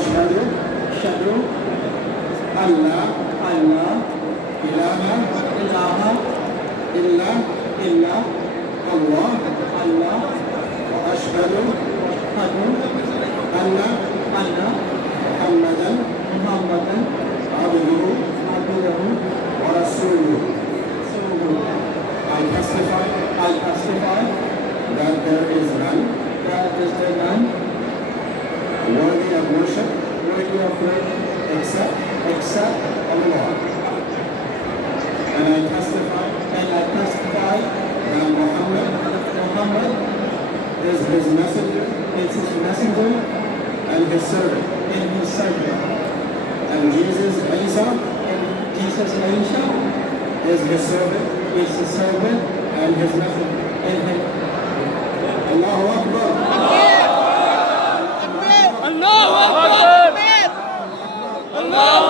أشهد أن لا إله إلا الله وأشهد أن محمدا عبده ورسوله. I testify that there is none worthy of worship except Allah. And I testify that Muhammad is his messenger and his servant. And Jesus Isa is his servant and his messenger. Allahu Akbar. الله أكبر الله